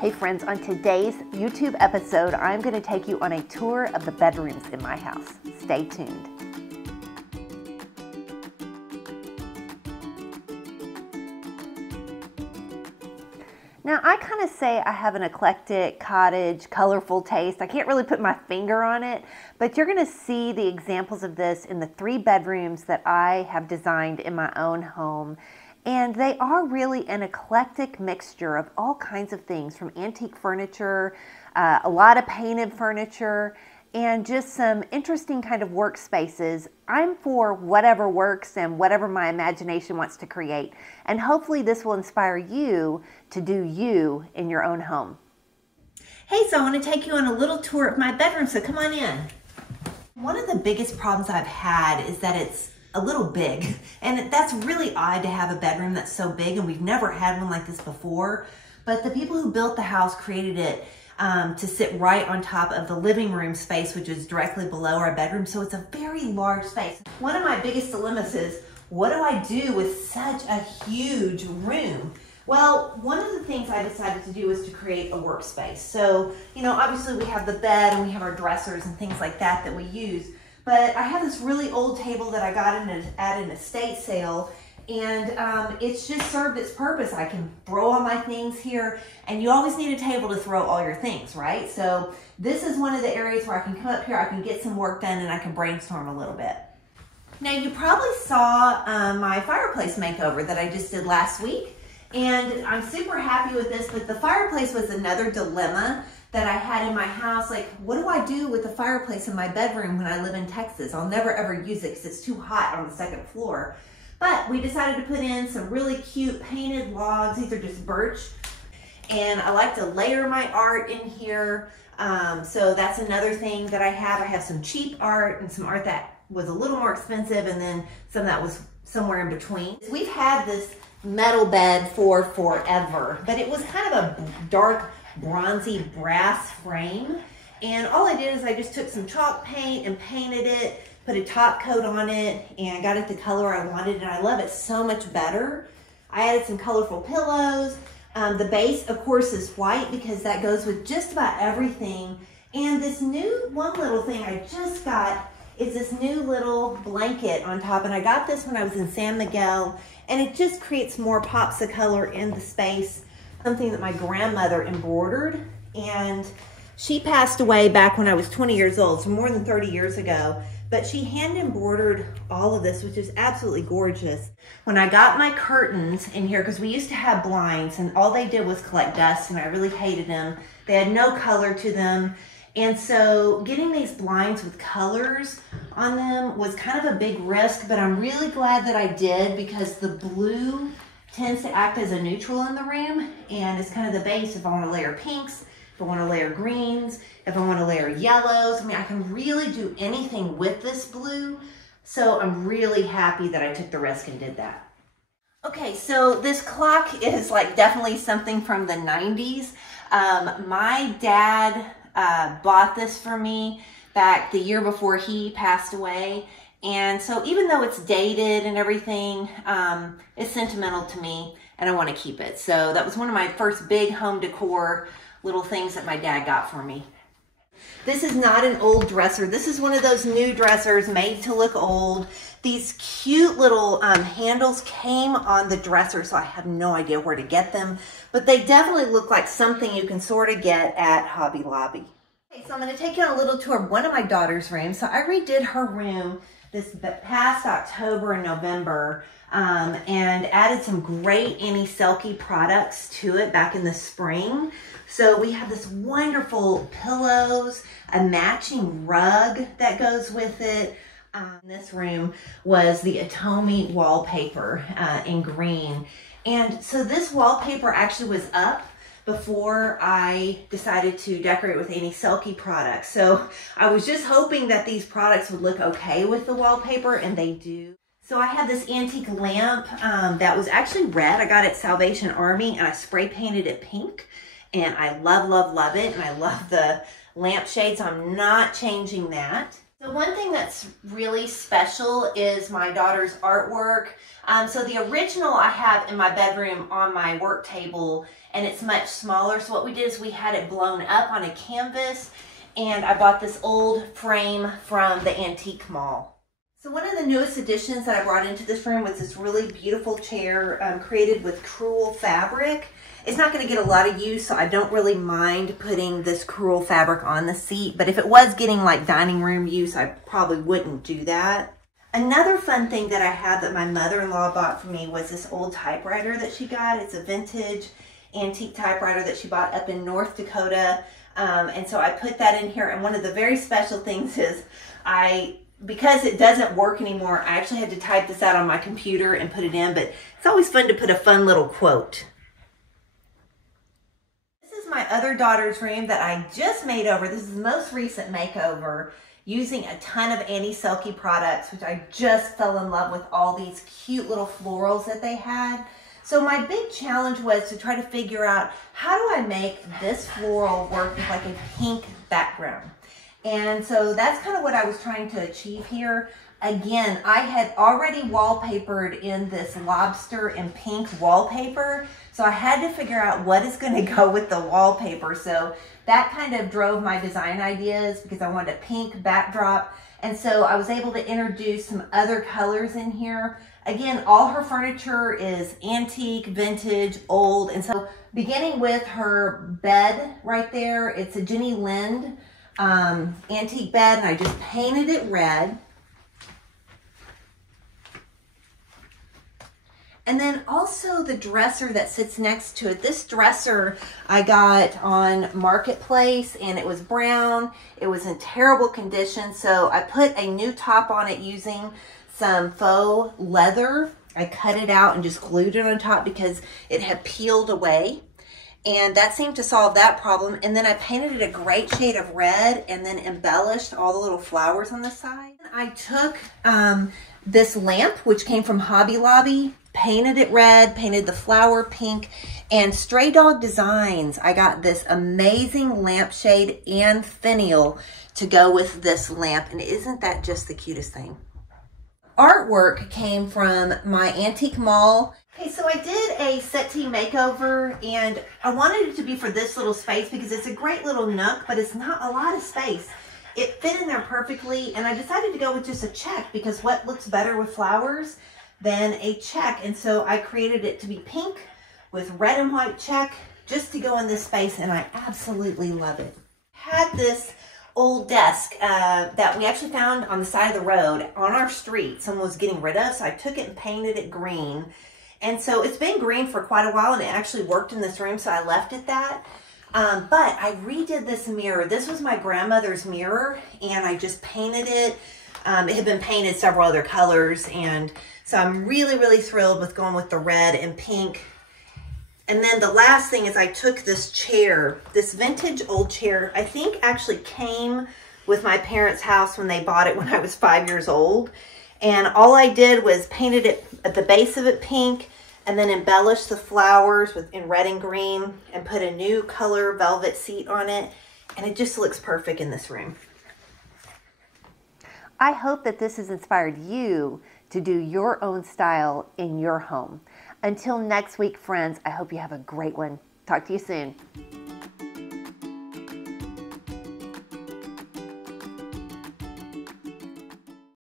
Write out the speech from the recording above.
Hey friends, on today's YouTube episode, I'm going to take you on a tour of the bedrooms in my house. Stay tuned. Now, I kind of say I have an eclectic, cottage, colorful taste. I can't really put my finger on it, but you're going to see the examples of this in the 3 bedrooms that I have designed in my own home. And they are really an eclectic mixture of all kinds of things, from antique furniture, a lot of painted furniture, and just some interesting kind of workspaces. I'm for whatever works and whatever my imagination wants to create. And hopefully this will inspire you to do you in your own home. Hey, so I want to take you on a little tour of my bedroom, so come on in. One of the biggest problems I've had is that it's a little big, and that's really odd to have a bedroom that's so big, and we've never had one like this before. But the people who built the house created it to sit right on top of the living room space, which is directly below our bedroom. So it's a very large space. One of my biggest dilemmas is, what do I do with such a huge room? Well, one of the things I decided to do was to create a workspace. So, you know, obviously we have the bed and we have our dressers and things like that that we use. But I have this really old table that I got at an estate sale, and it's just served its purpose. I can throw all my things here, and you always need a table to throw all your things, right? So this is one of the areas where I can come up here, I can get some work done, and I can brainstorm a little bit. Now, you probably saw my fireplace makeover that I just did last week, and I'm super happy with this, but the fireplace was another dilemma that I had in my house. Like, what do I do with the fireplace in my bedroom when I live in Texas? I'll never ever use it because it's too hot on the second floor. But we decided to put in some really cute painted logs. These are just birch. And I like to layer my art in here. So that's another thing that I have. I have some cheap art and some art that was a little more expensive, and then some that was somewhere in between. We've had this metal bed for forever, but it was kind of a dark bronzy brass frame, and all I did is I just took some chalk paint and painted it, put a top coat on it, and got it the color I wanted, and I love it so much better. I added some colorful pillows. The base, of course, is white because that goes with just about everything. And this new one little thing I just got is this new little blanket on top, and I got this when I was in San Miguel, and it just creates more pops of color in the space. Something that my grandmother embroidered, and she passed away back when I was 20 years old, so more than 30 years ago, but she hand embroidered all of this, which is absolutely gorgeous. When I got my curtains in here, because we used to have blinds and all they did was collect dust, and I really hated them. They had no color to them, and so getting these blinds with colors on them was kind of a big risk, but I'm really glad that I did, because the blue tends to act as a neutral in the room, and it's kind of the base if I want to layer pinks, if I want to layer greens, if I want to layer yellows. I mean, I can really do anything with this blue, so I'm really happy that I took the risk and did that. Okay, so this clock is like definitely something from the 90s. My dad bought this for me back the year before he passed away. And so even though it's dated and everything, it's sentimental to me, and I want to keep it. So that was one of my first big home decor little things that my dad got for me. This is not an old dresser. This is one of those new dressers made to look old. These cute little handles came on the dresser, so I have no idea where to get them, but they definitely look like something you can sort of get at Hobby Lobby. Okay, so I'm going to take you on a little tour of one of my daughter's rooms. So I redid her room this past October and November, and added some great Annie Selke products to it back in the spring. So we have this wonderful pillows, a matching rug that goes with it. This room was the Atomi wallpaper in green. And so this wallpaper actually was up before I decided to decorate with Annie Selke products. So I was just hoping that these products would look okay with the wallpaper, and they do. So I have this antique lamp that was actually red. I got it at Salvation Army, and I spray painted it pink. And I love, love, love it. And I love the lampshades. I'm not changing that. The one thing that's really special is my daughter's artwork. So the original I have in my bedroom on my work table, and it's much smaller. So what we did is we had it blown up on a canvas, and I bought this old frame from the antique mall. So one of the newest additions that I brought into this room was this really beautiful chair created with crewel fabric. It's not going to get a lot of use, so I don't really mind putting this crewel fabric on the seat. But if it was getting like dining room use, I probably wouldn't do that. Another fun thing that I had that my mother-in-law bought for me was this old typewriter that she got. It's a vintage antique typewriter that she bought up in North Dakota. And so I put that in here. And one of the very special things is because it doesn't work anymore, I actually had to type this out on my computer and put it in. But it's always fun to put a fun little quote. My other daughter's room that I just made over. This is the most recent makeover using a ton of Annie Selke products, which I just fell in love with all these cute little florals that they had. So my big challenge was to try to figure out, how do I make this floral work with like a pink background? And so that's kind of what I was trying to achieve here. Again, I had already wallpapered in this lobster and pink wallpaper, so I had to figure out what is going to go with the wallpaper. So that kind of drove my design ideas, because I wanted a pink backdrop. And so I was able to introduce some other colors in here. Again, all her furniture is antique, vintage, old. And so beginning with her bed right there, it's a Jenny Lind antique bed, and I just painted it red. And then also the dresser that sits next to it. This dresser I got on Marketplace, and it was brown. It was in terrible condition, so I put a new top on it using some faux leather. I cut it out and just glued it on top because it had peeled away. And that seemed to solve that problem. And then I painted it a great shade of red and then embellished all the little flowers on the side. I took this lamp, which came from Hobby Lobby, painted it red, painted the flower pink, and Stray Dog Designs. I got this amazing lampshade and finial to go with this lamp. And isn't that just the cutest thing? Artwork came from my antique mall. Okay, so I did a settee makeover, and I wanted it to be for this little space because it's a great little nook, but it's not a lot of space. It fit in there perfectly, and I decided to go with just a check, because what looks better with flowers than a check? And so I created it to be pink with red and white check just to go in this space, and I absolutely love it. Had this old desk that we actually found on the side of the road on our street. Someone was getting rid of, so I took it and painted it green. And so it's been green for quite a while, and it actually worked in this room, so I left it that. But I redid this mirror. This was my grandmother's mirror, and I just painted it. It had been painted several other colors, and so I'm really, really thrilled with going with the red and pink. And then the last thing is I took this chair, this vintage old chair, I think actually came with my parents' house when they bought it when I was 5 years old. And all I did was painted it at the base of it pink, and then embellished the flowers in red and green, and put a new color velvet seat on it. And it just looks perfect in this room. I hope that this has inspired you to do your own style in your home. Until next week, friends, I hope you have a great one. Talk to you soon.